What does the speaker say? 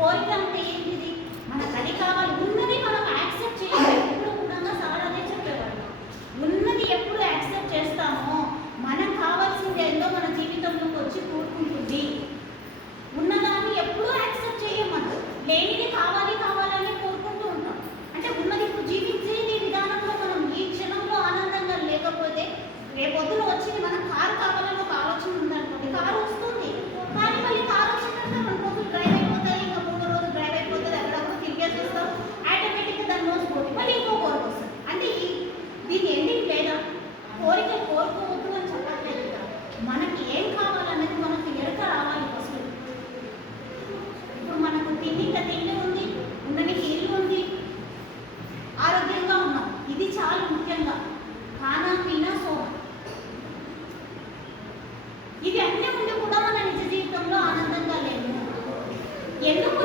కోరిక అంటే ఏంటిది? మనకు అది కావాలి, ఉన్నది మనం యాక్సెప్ట్ చేయాలి. ఎప్పుడు కూడా సార్ అదే చెప్పేవాళ్ళు, ఉన్నది ఎప్పుడు యాక్సెప్ట్ చేస్తామో మనకు కావాల్సింది ఏందో మన జీవితంలోకి వచ్చి కూడుకుంటుంది. ఉన్నదాన్ని ఎప్పుడూ యాక్సెప్ట్ చేయం, మనం లేనిది కావాలి కావాలని కోరుకుంటూ ఉంటాం. అంటే ఉన్నది ఇప్పుడు జీవించేది విధానంలో మనం ఈ క్షణంలో ఆనందంగా లేకపోతే రేపొద్దున వచ్చింది మనం కారు కావాలని ఒక ఆలోచన ఉందనుకోండి, కారు వస్తుంది, కానీ మళ్ళీ కారు వచ్చినట్టు మన రోజులు డ్రైవ్ అయిపోతాయి, ఇంకా 3 రోజులు డ్రైవ్ అయిపోతుంది, అక్కడప్పుడు తిరిగేసి వస్తాం, ఆటోమేటిక్గా దాన్ని మోసపోతుంది, మళ్ళీ ఇంకో కోరిక వస్తుంది. అంటే దీని ఎండింగ్ లేదా? కోరిక కోరుకోవద్దు అని చెప్పట్లేదు కదా, మనకి ఏం కావాలనేది మనకి ఎరక రావాలి ఫస్ట్. ఇప్పుడు మనకు తిండి ఉంది, ఉండడానికి ఇల్లు ఉంది, ఆరోగ్యంగా ఉన్నాం, ఇది చాలా ముఖ్యంగా. ఖానా పీనా సోనా, ఇవి అన్నీ ఉండి కూడా మన నిజ జీవితంలో ఆనందంగా లేవు. ఎందుకు